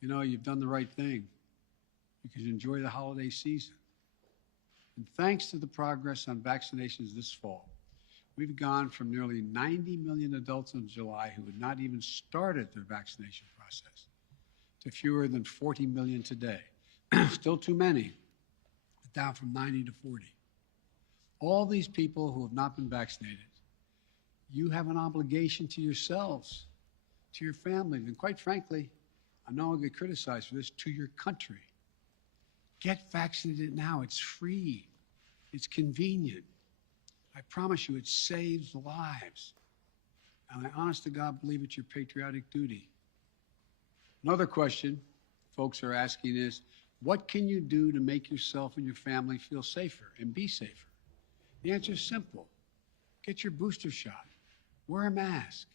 You know, you've done the right thing because you enjoy the holiday season. And thanks to the progress on vaccinations this fall, we've gone from nearly 90 million adults in July who had not even started their vaccination process to fewer than 40 million today. Still too many, but down from 90 to 40. All these people who have not been vaccinated, you have an obligation to yourselves, to your families, and quite frankly, I know I'll get criticized for this, to your country. Get vaccinated now. It's free. It's convenient. I promise you, it saves lives. And I honest to God believe it's your patriotic duty. Another question folks are asking is, what can you do to make yourself and your family feel safer and be safer? The answer is simple. Get your booster shot. Wear a mask.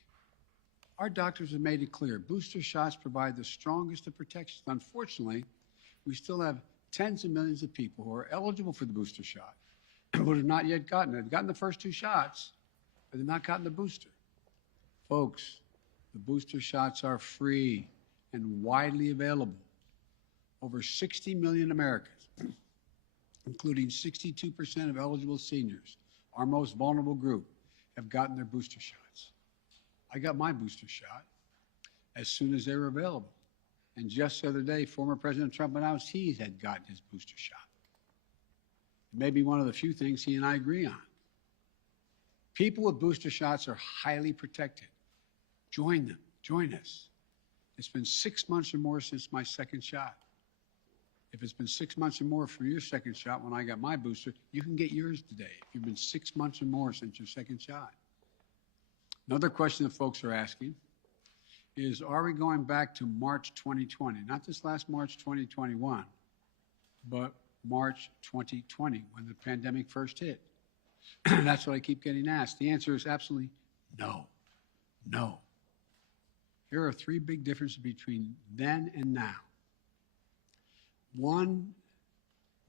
Our doctors have made it clear. Booster shots provide the strongest of protections. Unfortunately, we still have tens of millions of people who are eligible for the booster shot but have not yet gotten it. They've gotten the first 2 shots, but they've not gotten the booster. Folks, the booster shots are free and widely available. Over 60 million Americans, including 62% of eligible seniors, our most vulnerable group, have gotten their booster shots. I got my booster shot as soon as they were available. And just the other day, former President Trump announced he had gotten his booster shot. It may be one of the few things he and I agree on. People with booster shots are highly protected. Join them. Join us. It's been 6 months or more since my second shot. If it's been 6 months or more for your second shot when I got my booster, you can get yours today if you've been 6 months or more since your second shot. Another question that folks are asking is, are we going back to March 2020? Not this last March 2021, but March 2020 when the pandemic first hit. That's what I keep getting asked. The answer is absolutely no. No. Here are 3 big differences between then and now.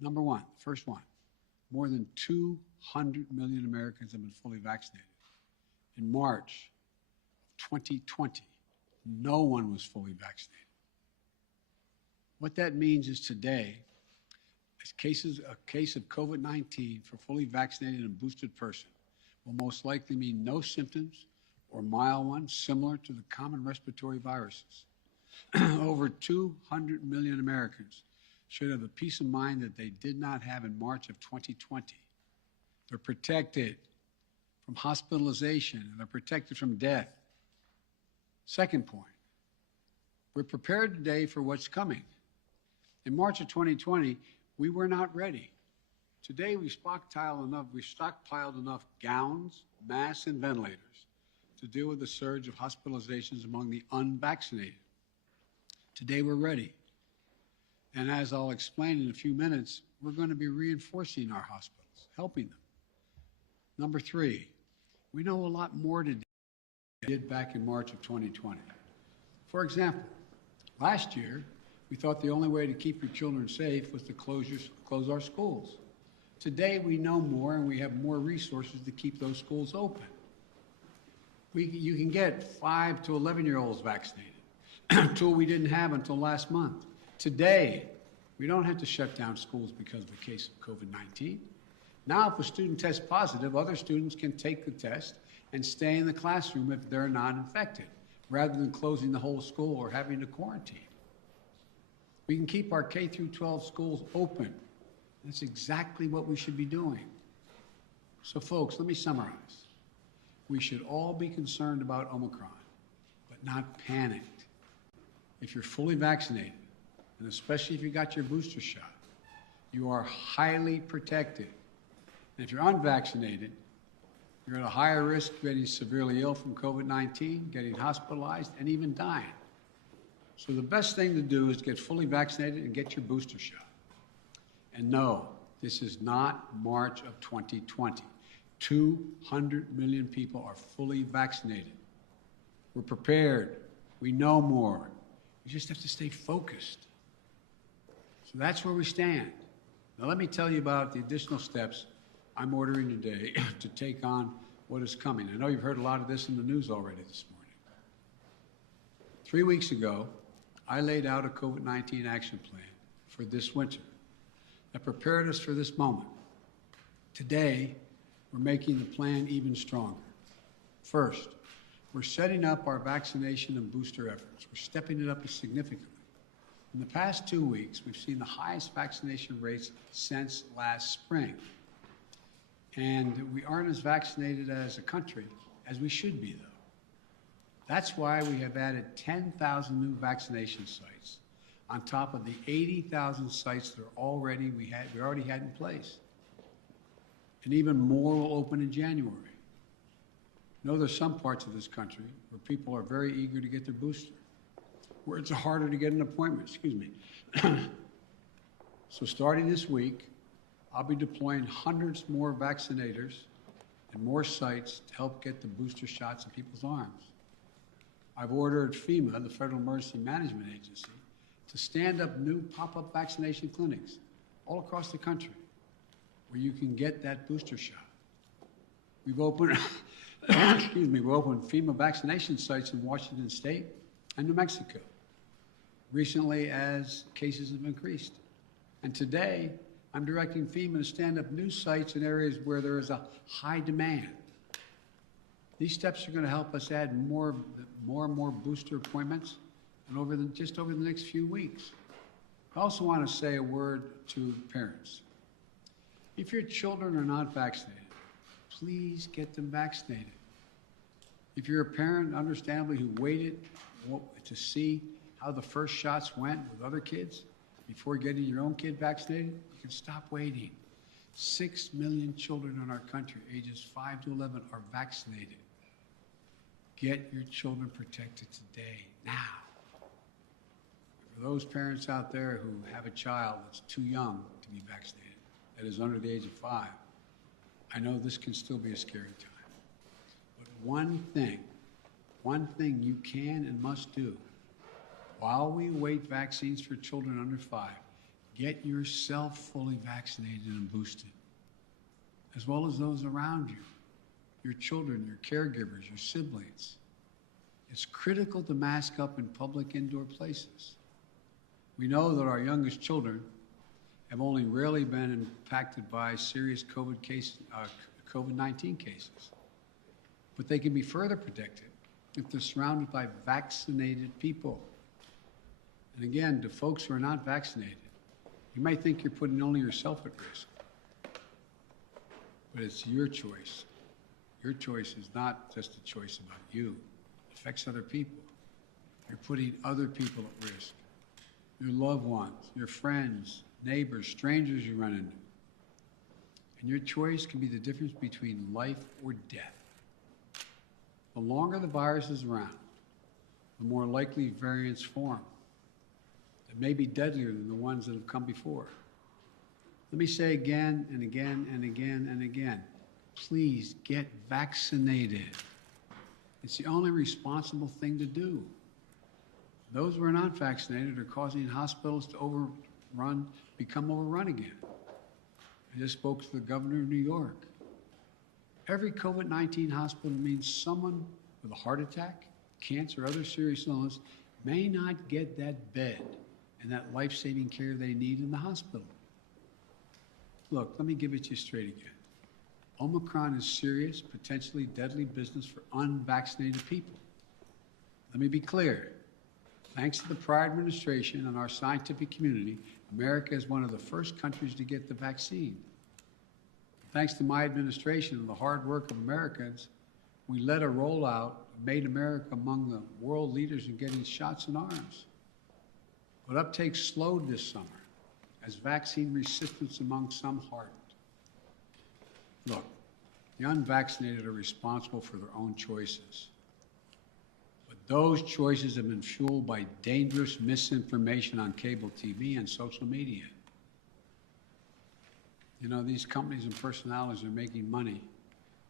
Number one, first one, more than 200 million Americans have been fully vaccinated. In March of 2020, no one was fully vaccinated. What that means is today, a case of COVID-19 for fully vaccinated and boosted person will most likely mean no symptoms or mild ones similar to the common respiratory viruses. Over 200 million Americans should have the peace of mind that they did not have in March of 2020. They're protected from hospitalization and they're protected from death. Second point, we're prepared today for what's coming. In March of 2020, we were not ready. Today, we stockpiled enough gowns, masks, and ventilators to deal with the surge of hospitalizations among the unvaccinated. Today, we're ready. And as I'll explain in a few minutes, we're going to be reinforcing our hospitals, helping them. Number 3, we know a lot more today than we did back in March of 2020. For example, last year, we thought the only way to keep your children safe was to close our schools. Today, we know more and we have more resources to keep those schools open. You can get 5 to 11-year-olds vaccinated, a tool we didn't have until last month. Today, we don't have to shut down schools because of a case of COVID-19. Now, if a student tests positive, other students can take the test and stay in the classroom if they're not infected, rather than closing the whole school or having to quarantine. We can keep our K through 12 schools open. That's exactly what we should be doing. So folks, let me summarize. We should all be concerned about Omicron, but not panicked. If you're fully vaccinated, and especially if you got your booster shot, you are highly protected. And if you're unvaccinated, you're at a higher risk of getting severely ill from COVID-19, getting hospitalized, and even dying. So the best thing to do is get fully vaccinated and get your booster shot. And no, this is not March of 2020. 200 million people are fully vaccinated. We're prepared. We know more. We just have to stay focused. So that's where we stand. Now let me tell you about the additional steps I'm ordering today to take on what is coming. I know you've heard a lot of this in the news already this morning. 3 weeks ago, I laid out a COVID-19 action plan for this winter that prepared us for this moment. Today, we're making the plan even stronger. First, we're setting up our vaccination and booster efforts. We're stepping it up significantly. In the past 2 weeks, we've seen the highest vaccination rates since last spring. And we aren't as vaccinated as a country as we should be, though. That's why we have added 10,000 new vaccination sites on top of the 80,000 sites that we already had in place. And even more will open in January. I know there's some parts of this country where people are very eager to get their booster, where it's harder to get an appointment, So starting this week, I'll be deploying hundreds more vaccinators and more sites to help get the booster shots in people's arms. I've ordered FEMA, the Federal Emergency Management Agency, to stand up new pop-up vaccination clinics all across the country where you can get that booster shot. We've opened, we've opened FEMA vaccination sites in Washington State and New Mexico recently as cases have increased. And today, I'm directing FEMA to stand up new sites in areas where there is a high demand. These steps are going to help us add more and more booster appointments and just over the next few weeks. I also want to say a word to parents. If your children are not vaccinated, please get them vaccinated. If you're a parent, understandably, who waited to see how the first shots went with other kids before getting your own kid vaccinated, you can stop waiting. 6 million children in our country, ages 5 to 11, are vaccinated. Get your children protected today, now. For those parents out there who have a child that's too young to be vaccinated, that is under the age of 5, I know this can still be a scary time. But one thing you can and must do while we await vaccines for children under 5, get yourself fully vaccinated and boosted, as well as those around you, your children, your caregivers, your siblings. It's critical to mask up in public indoor places. We know that our youngest children have only rarely been impacted by serious COVID-19 cases, but they can be further protected if they're surrounded by vaccinated people. And again, to folks who are not vaccinated, you might think you're putting only yourself at risk, but it's your choice. Your choice is not just a choice about you. It affects other people. You're putting other people at risk. Your loved ones, your friends, neighbors, strangers you run into. And your choice can be the difference between life or death. The longer the virus is around, the more likely variants form. It may be deadlier than the ones that have come before. Let me say again and again and again and again, please get vaccinated. It's the only responsible thing to do. Those who are not vaccinated are causing hospitals to become overrun again. I just spoke to the governor of New York. Every COVID-19 hospital means someone with a heart attack, cancer, or other serious illness may not get that bed and that life-saving care they need in the hospital. Look, let me give it to you straight again. Omicron is serious, potentially deadly business for unvaccinated people. Let me be clear. Thanks to the prior administration and our scientific community, America is one of the first countries to get the vaccine. Thanks to my administration and the hard work of Americans, we led a rollout, made America among the world leaders in getting shots in arms. But uptake slowed this summer as vaccine resistance among some hardened. Look, the unvaccinated are responsible for their own choices. But those choices have been fueled by dangerous misinformation on cable TV and social media. You know, these companies and personalities are making money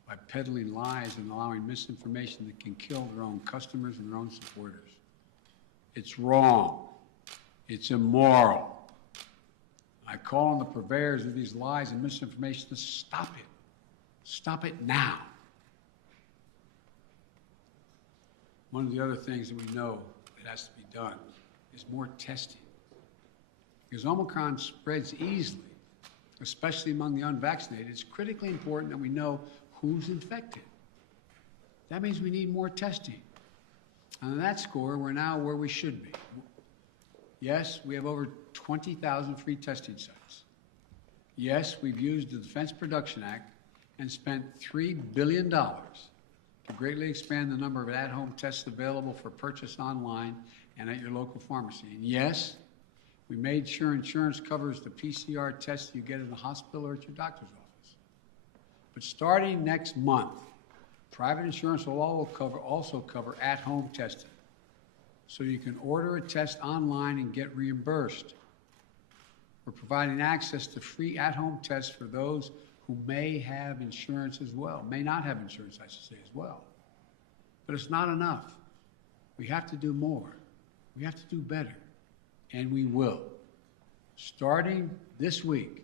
by peddling lies and allowing misinformation that can kill their own customers and their own supporters. It's wrong. It's immoral. I call on the purveyors of these lies and misinformation to stop it. Stop it now. One of the other things that we know that has to be done is more testing. Because Omicron spreads easily, especially among the unvaccinated, it's critically important that we know who's infected. That means we need more testing. And on that score, we're now where we should be. Yes, we have over 20,000 free testing sites. Yes, we've used the Defense Production Act and spent $3 billion to greatly expand the number of at-home tests available for purchase online and at your local pharmacy. And yes, we made sure insurance covers the PCR tests you get in the hospital or at your doctor's office. But starting next month, private insurance will also cover at-home testing. So you can order a test online and get reimbursed. We're providing access to free at-home tests for those who may have insurance as well, may not have insurance, I should say, as well. But it's not enough. We have to do more. We have to do better, and we will. Starting this week,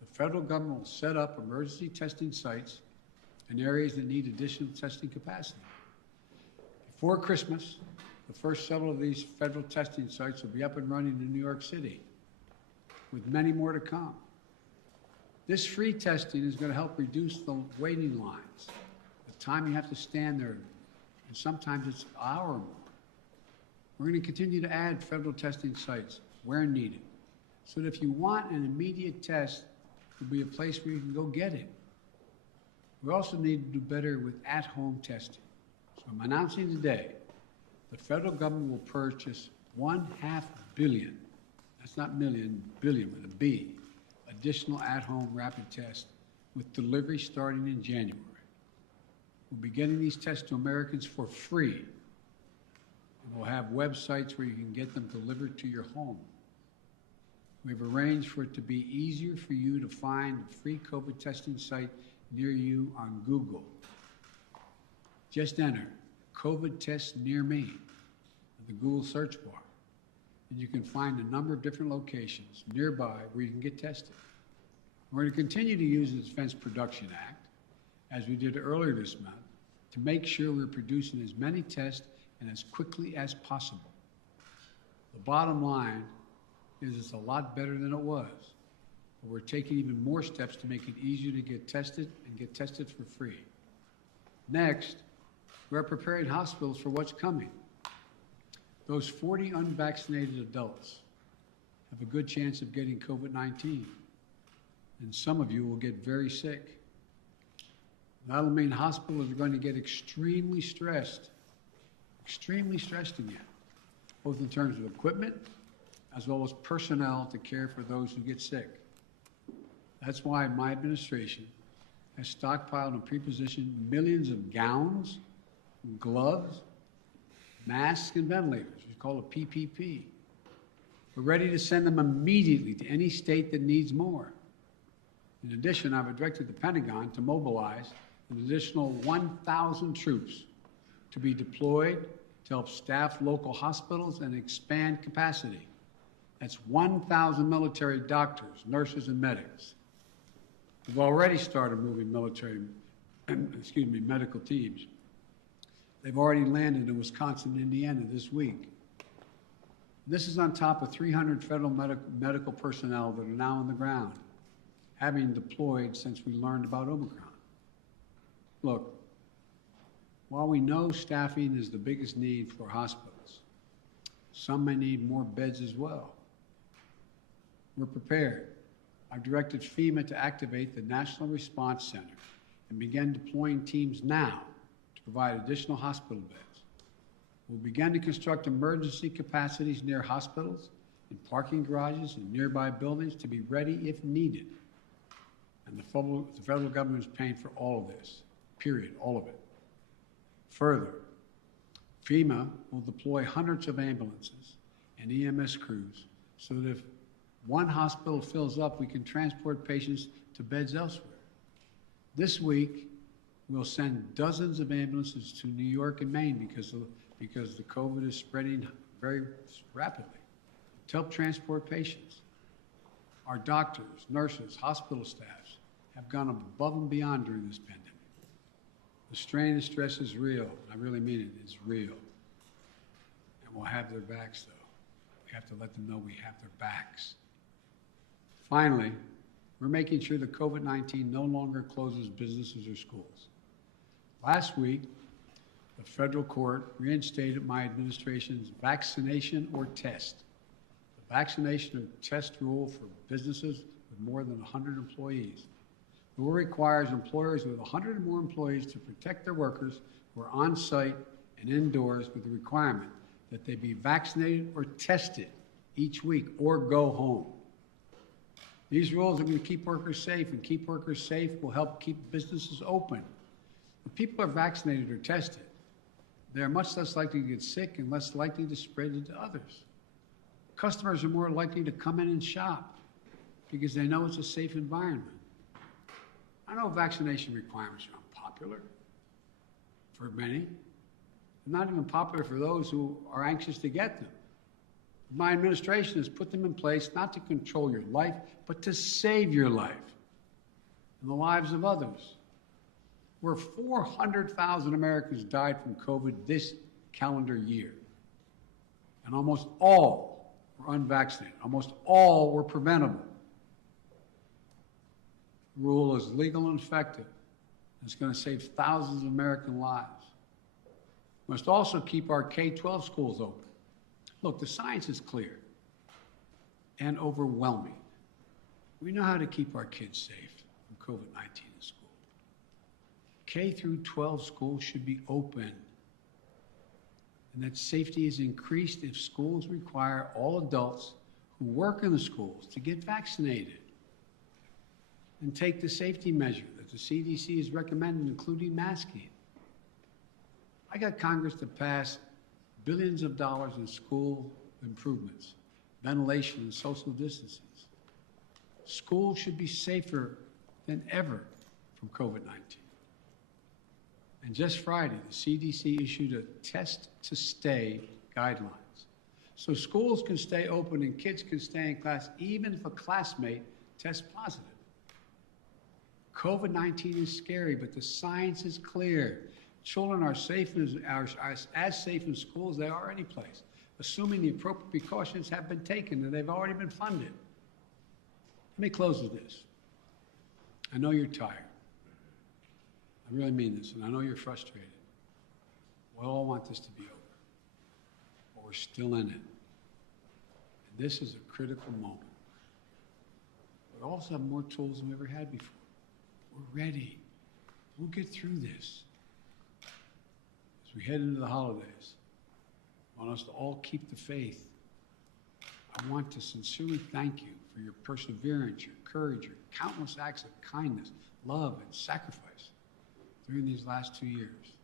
the federal government will set up emergency testing sites in areas that need additional testing capacity. Before Christmas, the first several of these federal testing sites will be up and running in New York City, with many more to come. This free testing is going to help reduce the waiting lines, the time you have to stand there, and sometimes it's an hour or more. We're going to continue to add federal testing sites where needed, so that if you want an immediate test, there'll be a place where you can go get it. We also need to do better with at-home testing. So I'm announcing today, the federal government will purchase $500 million, that's not million, billion with a B, additional at-home rapid tests with delivery starting in January. We'll be getting these tests to Americans for free. And we'll have websites where you can get them delivered to your home. We've arranged for it to be easier for you to find a free COVID testing site near you on Google. Just enter COVID test near me in the Google search bar, and you can find a number of different locations nearby where you can get tested. We're going to continue to use the Defense Production Act, as we did earlier this month, to make sure we're producing as many tests and as quickly as possible. The bottom line is it's a lot better than it was, but we're taking even more steps to make it easier to get tested and get tested for free. Next, we're preparing hospitals for what's coming. Those 40 unvaccinated adults have a good chance of getting COVID-19, and some of you will get very sick. That'll mean hospitals are going to get extremely stressed again, both in terms of equipment as well as personnel to care for those who get sick. That's why my administration has stockpiled and pre-positioned millions of gowns, gloves, masks, and ventilators. We call it PPP. We're ready to send them immediately to any state that needs more. In addition, I've directed the Pentagon to mobilize an additional 1,000 troops to be deployed to help staff local hospitals and expand capacity. That's 1,000 military doctors, nurses, and medics. We've already started moving medical teams. They've already landed in Wisconsin and Indiana this week. This is on top of 300 federal medical personnel that are now on the ground, having deployed since we learned about Omicron. Look, while we know staffing is the biggest need for hospitals, some may need more beds as well. We're prepared. I've directed FEMA to activate the National Response Center and begin deploying teams now to provide additional hospital beds. We'll begin to construct emergency capacities near hospitals, in parking garages, and nearby buildings to be ready if needed. And the federal government is paying for all of this, period, all of it. Further, FEMA will deploy hundreds of ambulances and EMS crews so that if one hospital fills up, we can transport patients to beds elsewhere. This week, we'll send dozens of ambulances to New York and Maine because the COVID is spreading very rapidly to help transport patients. Our doctors, nurses, hospital staffs have gone above and beyond during this pandemic. The strain and stress is real. I really mean it, it's real. And we'll have their backs, though. We have to let them know we have their backs. Finally, we're making sure that COVID-19 no longer closes businesses or schools. Last week, the federal court reinstated my administration's vaccination or test. The vaccination or test rule for businesses with more than 100 employees. The rule requires employers with 100 or more employees to protect their workers who are on site and indoors with the requirement that they be vaccinated or tested each week or go home. These rules are going to keep workers safe, and keep workers safe will help keep businesses open. When people are vaccinated or tested, they are much less likely to get sick and less likely to spread it to others. Customers are more likely to come in and shop because they know it's a safe environment. I know vaccination requirements are unpopular for many, not even popular for those who are anxious to get them. My administration has put them in place not to control your life, but to save your life and the lives of others. Where 400,000 Americans died from COVID this calendar year, and almost all were unvaccinated. Almost all were preventable. The rule is legal and effective. It's going to save thousands of American lives. We must also keep our K-12 schools open. Look, the science is clear and overwhelming. We know how to keep our kids safe from COVID-19 in school. K through 12 schools should be open, and that safety is increased if schools require all adults who work in the schools to get vaccinated and take the safety measure that the CDC has recommended, including masking. I got Congress to pass billions of dollars in school improvements, ventilation, and social distancing. Schools should be safer than ever from COVID-19. And just Friday, the CDC issued a test-to-stay guidelines. So schools can stay open and kids can stay in class even if a classmate tests positive. COVID-19 is scary, but the science is clear. Children are safe as safe in school as they are any place, assuming the appropriate precautions have been taken and they've already been funded. Let me close with this. I know you're tired. I really mean this, and I know you're frustrated. We all want this to be over, but we're still in it. And this is a critical moment. We also have more tools than we ever had before. We're ready. We'll get through this. As we head into the holidays, I want us to all keep the faith. I want to sincerely thank you for your perseverance, your courage, your countless acts of kindness, love, and sacrifice during these last 2 years.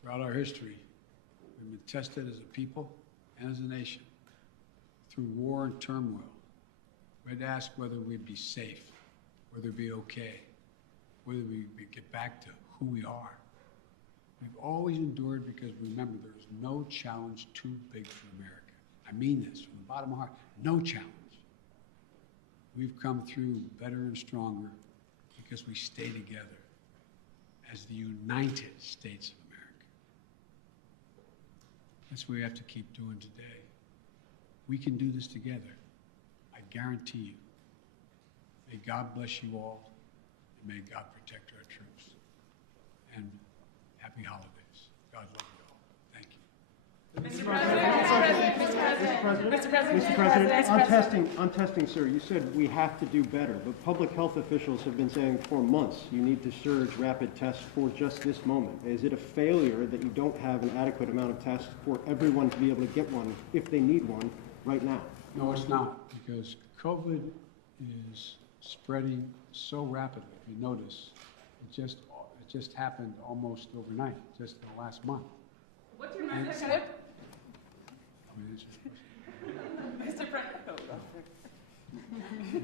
Throughout our history, we've been tested as a people and as a nation through war and turmoil. We had to ask whether we'd be safe, whether we'd be okay, whether we'd get back to who we are. We've always endured because remember, there is no challenge too big for America. I mean this from the bottom of my heart, no challenge. We've come through better and stronger because we stay together as the United States of America. That's what we have to keep doing today. We can do this together. I guarantee you. May God bless you all, and may God protect our troops. And happy holidays. God love you all. Thank you. Mr. President, on testing, sir, you said we have to do better, but public health officials have been saying for months you need to surge rapid tests for just this moment. Is it a failure that you don't have an adequate amount of tests for everyone to be able to get one if they need one right now? No, it's not, because COVID is spreading so rapidly. If you notice, it just happened almost overnight, just in the last month. What's your message? Mr. President.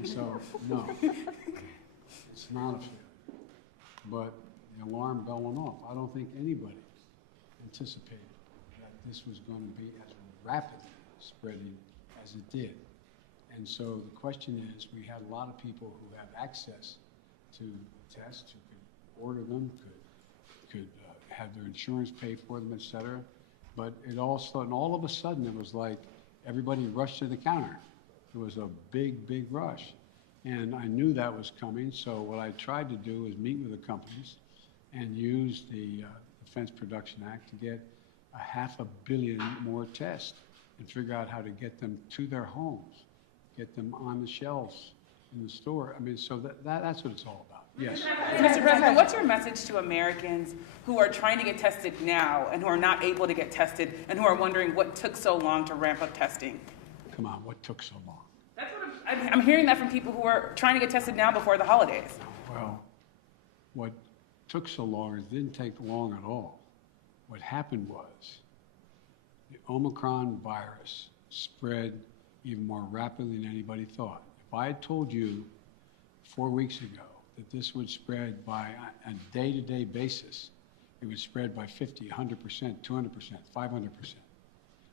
So, no, it's not a failure. But the alarm bell went off. I don't think anybody anticipated that this was going to be as rapidly spreading as it did. And so the question is, we had a lot of people who have access to tests, who could order them, could have their insurance pay for them, et cetera. But it also, and all of a sudden, it was like everybody rushed to the counter. It was a big, big rush. And I knew that was coming, so what I tried to do is meet with the companies and use the Defense Production Act to get 500 million more tests and figure out how to get them to their homes, get them on the shelves in the store. I mean, so that's what it's all about. Yes. Mr. President, what's your message to Americans who are trying to get tested now and who are not able to get tested and who are wondering what took so long to ramp up testing? Come on, what took so long? That's what I'm hearing that from people who are trying to get tested now before the holidays. Well, what took so long is it didn't take long at all. What happened was the Omicron virus spread even more rapidly than anybody thought. If I had told you 4 weeks ago that this would spread by a day-to-day basis, it would spread by 50, 100%, 200%, 500%.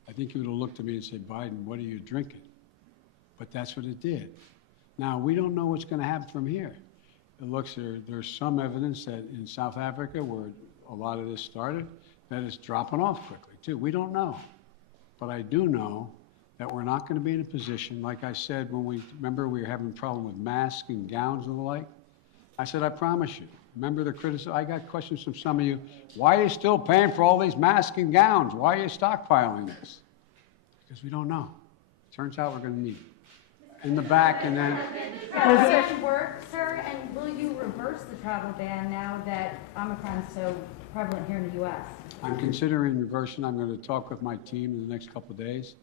I think you would have looked at me and said, Biden, what are you drinking? But that's what it did. Now, we don't know what's going to happen from here. It looks there's some evidence that in South Africa, where a lot of this started, that it's dropping off quickly, too. We don't know. But I do know that we're not going to be in a position, like I said, when remember we were having a problem with masks and gowns and the like? I said, I promise you. Remember the criticism? I got questions from some of you. Why are you still paying for all these masks and gowns? Why are you stockpiling this? Because we don't know. Turns out we're going to need it. In the back, and then... Does it work, sir? And will you reverse the travel ban now that Omicron is so prevalent here in the U.S.? I'm considering reversing. I'm going to talk with my team in the next couple of days.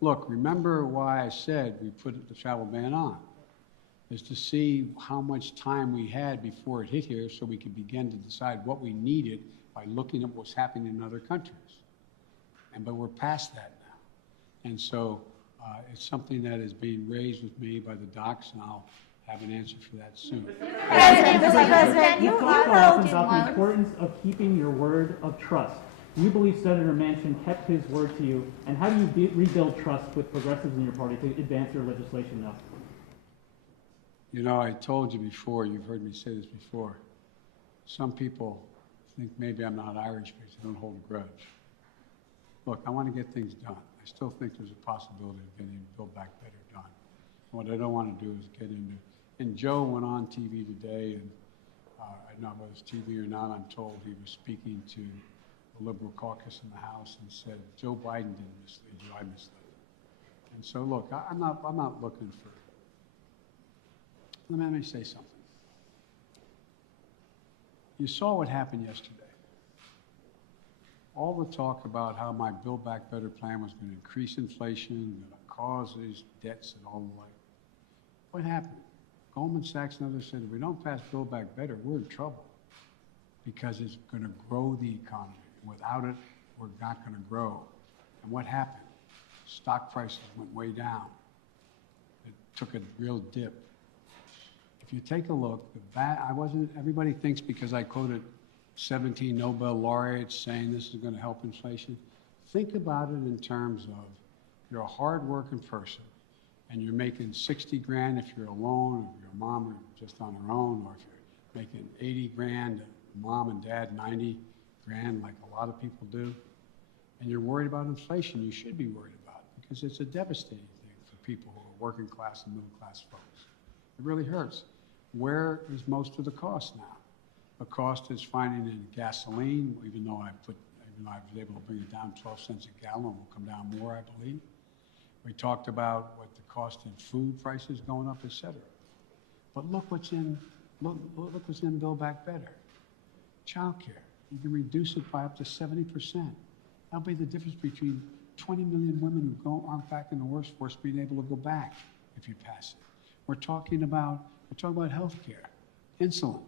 Look, remember why I said we put the travel ban on, is to see how much time we had before it hit here so we could begin to decide what we needed by looking at what's happening in other countries. But we're past that now. And so it's something that is being raised with me by the docs, and I'll have an answer for that soon. Mr. President, You you talk wrote often in about the one. importance of keeping your word of trust. Do you believe Senator Manchin kept his word to you? And how do you rebuild trust with progressives in your party to advance your legislation now? You know, I told you before, you've heard me say this before, some people think maybe I'm not Irish because I don't hold a grudge. Look, I want to get things done. I still think there's a possibility of getting Build Back Better done. What I don't want to do is get into, and Joe went on TV today, and I don't know whether it's TV or not, I'm told he was speaking to the Liberal caucus in the House and said, Joe Biden didn't mislead you, I misled him. And so look, I'm not looking for, let me say something. You saw what happened yesterday. All the talk about how my Build Back Better plan was going to increase inflation, going to cause these debts and all the like. What happened? Goldman Sachs and others said, if we don't pass Build Back Better, we're in trouble because it's going to grow the economy. Without it, we're not going to grow. And what happened? Stock prices went way down. It took a real dip. If you take a look, everybody thinks because I quoted 17 Nobel laureates saying this is going to help inflation. Think about it in terms of you're a hard-working person and you're making 60 grand if you're alone, or if your mom are just on her own, or if you're making 80 grand, mom and dad 90 grand like a lot of people do, and you're worried about inflation. You should be worried about it because it's a devastating thing for people who are working class and middle class folks. It really hurts. Where is most of the cost now? The cost is finding in gasoline, even though I was able to bring it down 12 cents a gallon, will come down more, I believe. We talked about what the cost in food prices going up, et cetera. But look what's in Build Back Better. Child care. You can reduce it by up to 70%. That'll be the difference between 20 million women who aren't back in the workforce being able to go back if you pass it. We're talking about health care, insulin.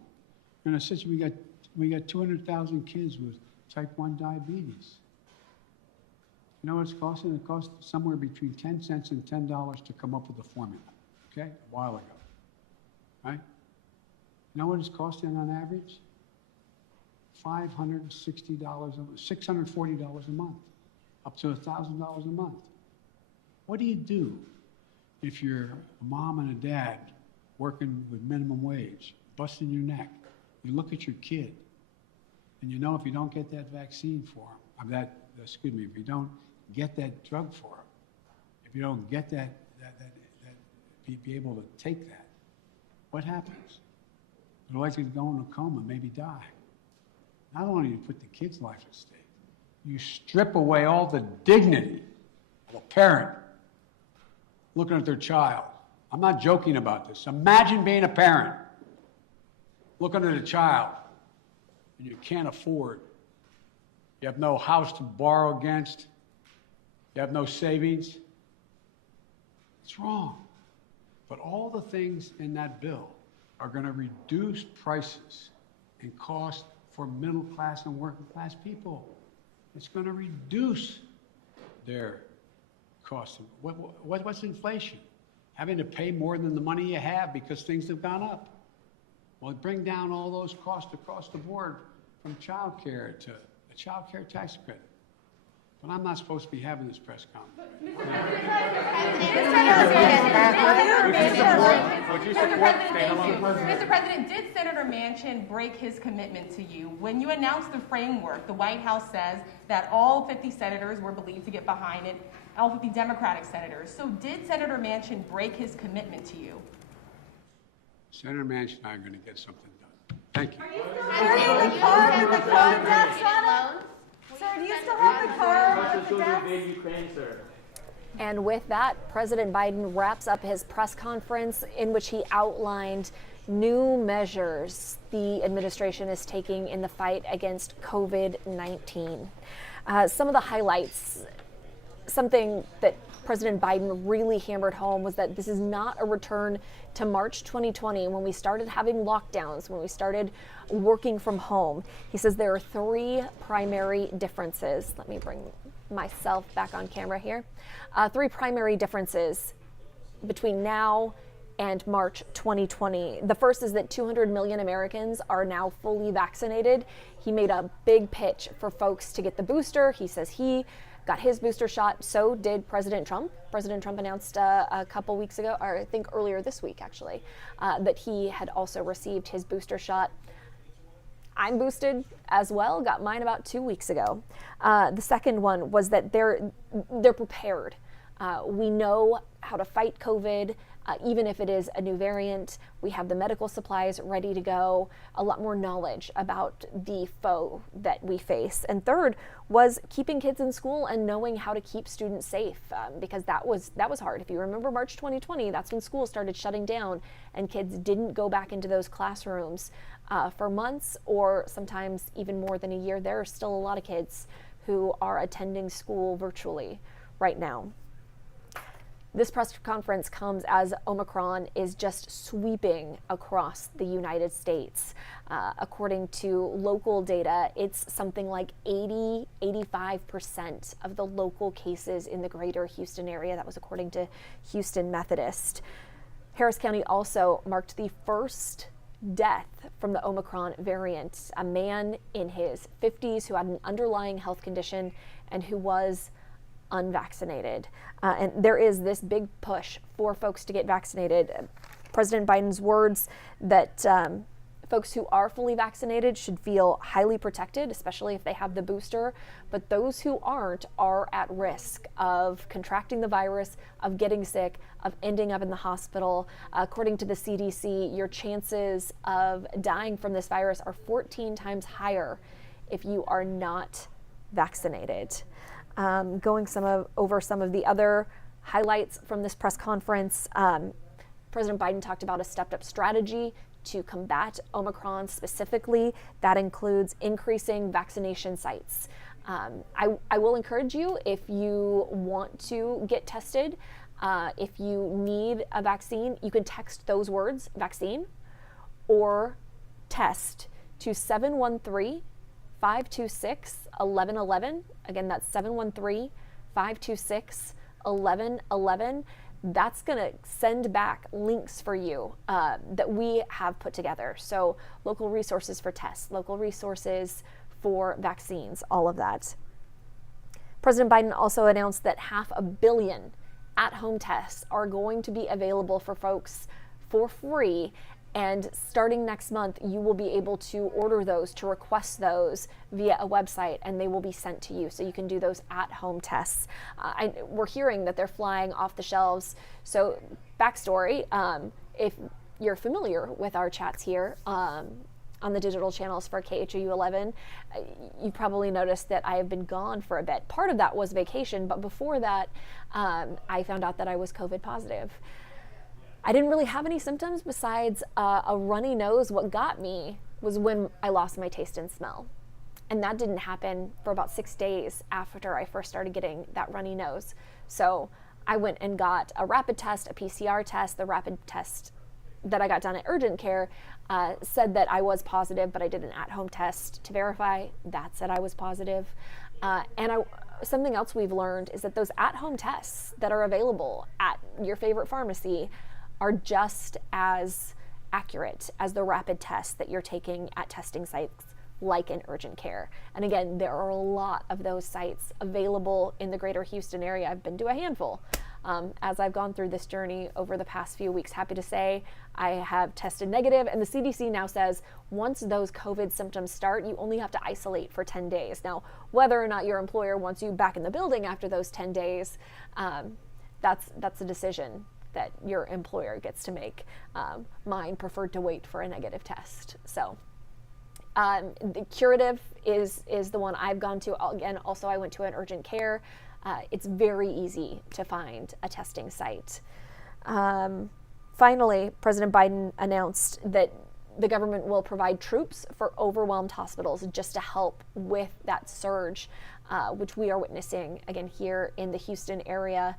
In a situation, we got 200,000 kids with type 1 diabetes. You know what it's costing? It cost somewhere between 10 cents and $10 to come up with a formula, okay, a while ago, right? You know what it's costing on average? $560, $640 a month, up to $1,000 a month. What do you do if you're a mom and a dad working with minimum wage, busting your neck? You look at your kid, and you know if you don't get that vaccine for him, if you don't get that drug for them, if you don't get be able to take that, what happens? They're likely to go into a coma, maybe die. Not only do you put the kid's life at stake, you strip away all the dignity of a parent looking at their child. I'm not joking about this. Imagine being a parent, looking at a child, and you can't afford. You have no house to borrow against. You have no savings. It's wrong. But all the things in that bill are going to reduce prices and cost for middle class and working class people. It's going to reduce their costs. What's inflation? Having to pay more than the money you have because things have gone up. Well, bring down all those costs across the board, from child care to a child care tax credit. But I'm not supposed to be having this press conference. Mr. President, did Senator Manchin break his commitment to you? When you announced the framework, the White House says that all 50 senators were believed to get behind it, all 50 Democratic senators. So did Senator Manchin break his commitment to you? Senator Manchin and I are going to get something done. Thank you. Sir, do you still have the card with the deaths? And with that, President Biden wraps up his press conference in which he outlined new measures the administration is taking in the fight against COVID-19. Some of the highlights, something that President Biden really hammered home was that this is not a return to March 2020 when we started having lockdowns, when we started working from home. He says there are three primary differences. Let me bring myself back on camera here. Three primary differences between now and March 2020. The first is that 200 million Americans are now fully vaccinated. He made a big pitch for folks to get the booster. He says he got his booster shot. So did President Trump. President Trump announced a couple weeks ago, or I think earlier this week actually, that he had also received his booster shot. I'm boosted as well, got mine about 2 weeks ago. The second one was that they're prepared. We know how to fight COVID, even if it is a new variant. We have the medical supplies ready to go, a lot more knowledge about the foe that we face. And third was keeping kids in school and knowing how to keep students safe, because that was hard. If you remember March 2020, that's when schools started shutting down and kids didn't go back into those classrooms for months or sometimes even more than a year. There are still a lot of kids who are attending school virtually right now. This press conference comes as Omicron is just sweeping across the United States. According to local data, it's something like 85% of the local cases in the greater Houston area. That was according to Houston Methodist. Harris County also marked the first death from the Omicron variant, a man in his 50s who had an underlying health condition and who was unvaccinated. And there is this big push for folks to get vaccinated. President Biden's words that folks who are fully vaccinated should feel highly protected, especially if they have the booster. But those who aren't are at risk of contracting the virus, of getting sick, of ending up in the hospital. According to the CDC, your chances of dying from this virus are 14 times higher if you are not vaccinated. Going over some of the other highlights from this press conference, President Biden talked about a stepped-up strategy to combat Omicron specifically. That includes increasing vaccination sites. I will encourage you, if you want to get tested, if you need a vaccine, you can text those words, vaccine, or test, to 713-526-1111. Again, that's 713-526-1111. That's going to send back links for you that we have put together. So local resources for tests, local resources for vaccines, all of that. President Biden also announced that 500 million at-home tests are going to be available for folks for free. And starting next month, you will be able to order those, to request those via a website, and they will be sent to you. So you can do those at-home tests. We're hearing that they're flying off the shelves. So backstory, if you're familiar with our chats here, on the digital channels for KHOU 11, you probably noticed that I have been gone for a bit. Part of that was vacation, but before that, I found out that I was COVID positive. I didn't really have any symptoms besides a runny nose. What got me was when I lost my taste and smell. And that didn't happen for about 6 days after I first started getting that runny nose. So I went and got a rapid test, a PCR test. The rapid test that I got done at urgent care said that I was positive, but I did an at-home test to verify. That said I was positive. Something else we've learned is that those at-home tests that are available at your favorite pharmacy are just as accurate as the rapid tests that you're taking at testing sites like in urgent care. And again, there are a lot of those sites available in the greater Houston area. I've been to a handful as I've gone through this journey over the past few weeks. Happy to say I have tested negative, and the CDC now says once those COVID symptoms start, you only have to isolate for 10 days. Now, whether or not your employer wants you back in the building after those 10 days, that's a decision that your employer gets to make. Mine preferred to wait for a negative test. So the curative is the one I've gone to. Again, also I went to an urgent care. It's very easy to find a testing site. Finally, President Biden announced that the government will provide troops for overwhelmed hospitals just to help with that surge, which we are witnessing again here in the Houston area.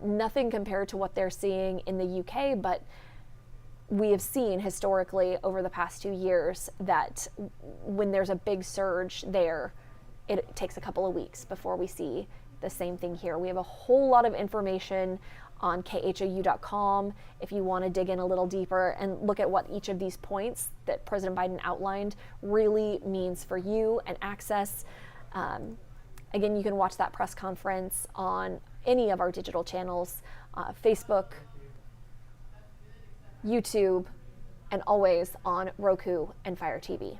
Nothing compared to what they're seeing in the UK, but we have seen historically over the past 2 years that when there's a big surge there, it takes a couple of weeks before we see the same thing here. We have a whole lot of information on KHOU.com if you want to dig in a little deeper and look at what each of these points that President Biden outlined really means for you and access. Again, you can watch that press conference on any of our digital channels, Facebook, YouTube, and always on Roku and Fire TV.